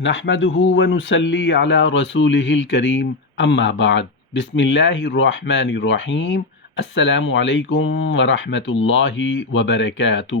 نحمدہ ونصلی علی رسولہ الکریم اما بعد بسم اللہ الرحمن الرحیم السلام علیکم ورحمۃ اللہ وبرکاتہ۔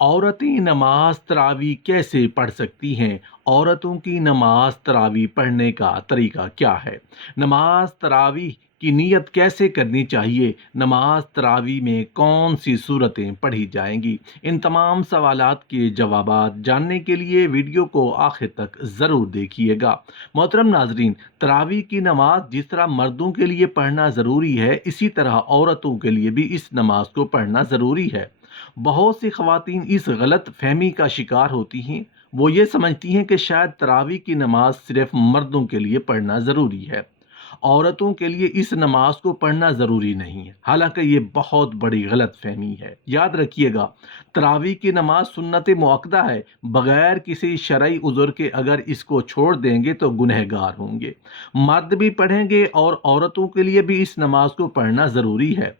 عورتیں نماز تراویح کیسے پڑھ سکتی ہیں؟ عورتوں کی نماز تراویح پڑھنے کا طریقہ کیا ہے؟ نماز تراویح کی نیت کیسے کرنی چاہیے؟ نماز تراویح میں کون سی صورتیں پڑھی جائیں گی؟ ان تمام سوالات کے جوابات جاننے کے لیے ویڈیو کو آخر تک ضرور دیکھیے گا۔ محترم ناظرین، تراویح کی نماز جس طرح مردوں کے لیے پڑھنا ضروری ہے، اسی طرح عورتوں کے لیے بھی اس نماز کو پڑھنا ضروری ہے۔ بہت سی خواتین اس غلط فہمی کا شکار ہوتی ہیں، وہ یہ سمجھتی ہیں کہ شاید تراویح کی نماز صرف مردوں کے لیے پڑھنا ضروری ہے، عورتوں کے لیے اس نماز کو پڑھنا ضروری نہیں ہے، حالانکہ یہ بہت بڑی غلط فہمی ہے۔ یاد رکھیے گا، تراویح کی نماز سنت مؤکدہ ہے، بغیر کسی شرعی عذر کے اگر اس کو چھوڑ دیں گے تو گنہگار ہوں گے۔ مرد بھی پڑھیں گے اور عورتوں کے لیے بھی اس نماز کو پڑھنا ضروری ہے۔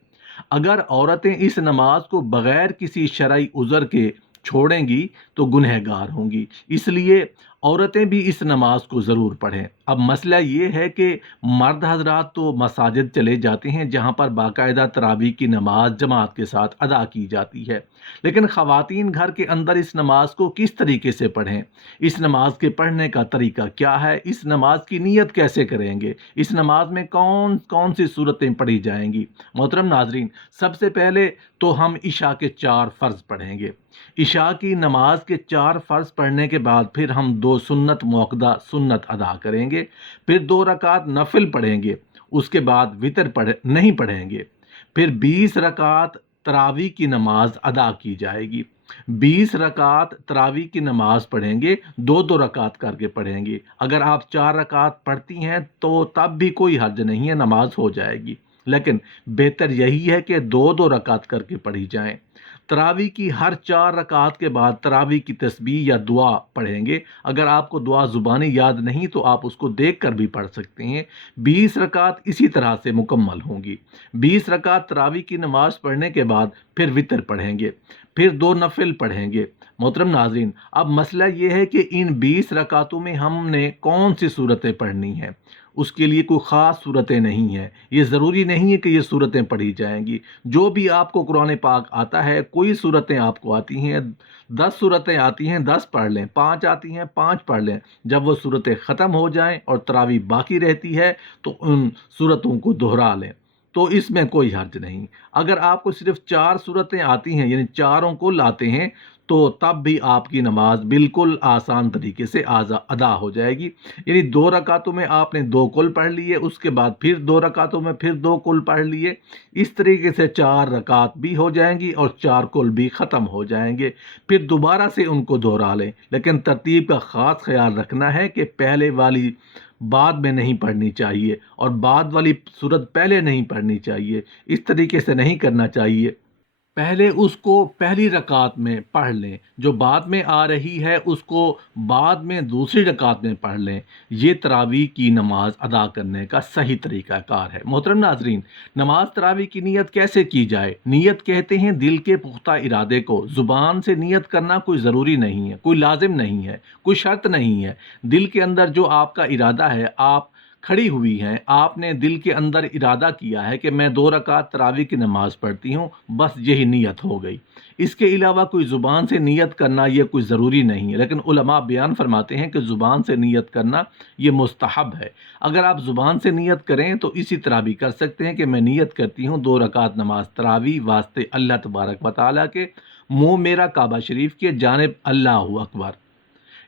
اگر عورتیں اس نماز کو بغیر کسی شرعی عذر کے چھوڑیں گی تو گنہگار ہوں گی، اس لیے عورتیں بھی اس نماز کو ضرور پڑھیں۔ اب مسئلہ یہ ہے کہ مرد حضرات تو مساجد چلے جاتے ہیں جہاں پر باقاعدہ تراویح کی نماز جماعت کے ساتھ ادا کی جاتی ہے، لیکن خواتین گھر کے اندر اس نماز کو کس طریقے سے پڑھیں؟ اس نماز کے پڑھنے کا طریقہ کیا ہے؟ اس نماز کی نیت کیسے کریں گے؟ اس نماز میں کون کون سی صورتیں پڑھی جائیں گی؟ محترم ناظرین، سب سے پہلے تو ہم عشاء کے 4 فرض پڑھیں گے۔ عشاء کی نماز کے 4 فرض پڑھنے کے بعد پھر ہم 2 سنت مؤکدہ سنت ادا کریں گے، پھر 2 رکعت نفل پڑھیں گے، اس کے بعد وتر نہیں پڑھیں گے، پھر 20 رکعت تراویح کی نماز ادا کی جائے گی۔ 20 رکعت تراویح کی نماز پڑھیں گے، 2 رکعت کر کے پڑھیں گے۔ اگر آپ 4 رکعت پڑھتی ہیں تو تب بھی کوئی حرج نہیں ہے، نماز ہو جائے گی، لیکن بہتر یہی ہے کہ 2 رکعت کر کے پڑھی جائیں۔ تراویح کی ہر 4 رکعت کے بعد تراویح کی تسبیح یا دعا پڑھیں گے۔ اگر آپ کو دعا زبانی یاد نہیں تو آپ اس کو دیکھ کر بھی پڑھ سکتے ہیں۔ 20 رکعت اسی طرح سے مکمل ہوں گی۔ 20 رکعت تراویح کی نماز پڑھنے کے بعد پھر وتر پڑھیں گے، پھر 2 نفل پڑھیں گے۔ محترم ناظرین، اب مسئلہ یہ ہے کہ ان 20 رکعتوں میں ہم نے کون سی صورتیں پڑھنی ہیں؟ اس کے لیے کوئی خاص صورتیں نہیں ہیں، یہ ضروری نہیں ہے کہ یہ صورتیں پڑھی جائیں گی۔ جو بھی آپ کو قرآن پاک آتا ہے، کوئی صورتیں آپ کو آتی ہیں، 10 صورتیں آتی ہیں 10 پڑھ لیں، 5 آتی ہیں 5 پڑھ لیں۔ جب وہ صورتیں ختم ہو جائیں اور تراویح باقی رہتی ہے تو ان صورتوں کو دہرا لیں، تو اس میں کوئی حرج نہیں۔ اگر آپ کو صرف 4 صورتیں آتی ہیں، یعنی چاروں کو لاتے ہیں، تو تب بھی آپ کی نماز بالکل آسان طریقے سے ادا ہو جائے گی۔ یعنی 2 رکعتوں میں آپ نے 2 کل پڑھ لیے، اس کے بعد پھر 2 رکعتوں میں پھر 2 کل پڑھ لیے، اس طریقے سے 4 رکعت بھی ہو جائیں گی اور 4 کل بھی ختم ہو جائیں گے۔ پھر دوبارہ سے ان کو دہرا لیں، لیکن ترتیب کا خاص خیال رکھنا ہے کہ پہلے والی بعد میں نہیں پڑھنی چاہیے اور بعد والی صورت پہلے نہیں پڑھنی چاہیے، اس طریقے سے نہیں کرنا چاہیے۔ پہلے اس کو پہلی رکعت میں پڑھ لیں، جو بعد میں آ رہی ہے اس کو بعد میں دوسری رکعت میں پڑھ لیں۔ یہ تراویح کی نماز ادا کرنے کا صحیح طریقہ کار ہے۔ محترم ناظرین، نماز تراویح کی نیت کیسے کی جائے؟ نیت کہتے ہیں دل کے پختہ ارادے کو۔ زبان سے نیت کرنا کوئی ضروری نہیں ہے، کوئی لازم نہیں ہے، کوئی شرط نہیں ہے۔ دل کے اندر جو آپ کا ارادہ ہے، آپ کھڑی ہوئی ہیں، آپ نے دل کے اندر ارادہ کیا ہے کہ میں 2 رکعت تراویح کی نماز پڑھتی ہوں، بس یہی نیت ہو گئی۔ اس کے علاوہ کوئی زبان سے نیت کرنا یہ کوئی ضروری نہیں ہے، لیکن علماء بیان فرماتے ہیں کہ زبان سے نیت کرنا یہ مستحب ہے۔ اگر آپ زبان سے نیت کریں تو اسی طرح بھی کر سکتے ہیں کہ میں نیت کرتی ہوں 2 رکعت نماز تراویح واسطے اللہ تبارک و تعالیٰ کے، منہ میرا کعبہ شریف کی جانب، اللہ اکبر۔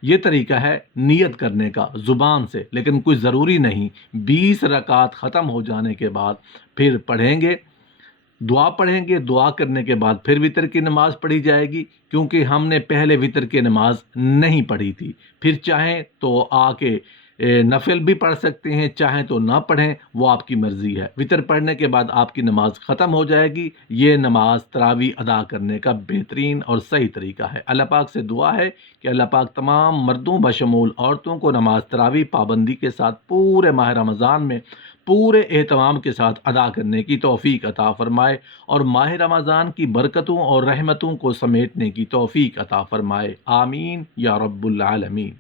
یہ طریقہ ہے نیت کرنے کا زبان سے، لیکن کوئی ضروری نہیں۔ 20 رکعت ختم ہو جانے کے بعد پھر پڑھیں گے، دعا پڑھیں گے، دعا کرنے کے بعد پھر وتر کی نماز پڑھی جائے گی، کیونکہ ہم نے پہلے وتر کی نماز نہیں پڑھی تھی۔ پھر چاہیں تو آ کے نفل بھی پڑھ سکتے ہیں، چاہیں تو نہ پڑھیں، وہ آپ کی مرضی ہے۔ وتر پڑھنے کے بعد آپ کی نماز ختم ہو جائے گی۔ یہ نماز تراویح ادا کرنے کا بہترین اور صحیح طریقہ ہے۔ اللہ پاک سے دعا ہے کہ اللہ پاک تمام مردوں بشمول عورتوں کو نماز تراویح پابندی کے ساتھ پورے ماہ رمضان میں پورے اہتمام کے ساتھ ادا کرنے کی توفیق عطا فرمائے اور ماہ رمضان کی برکتوں اور رحمتوں کو سمیٹنے کی توفیق عطا فرمائے۔ آمین یا رب العالمین۔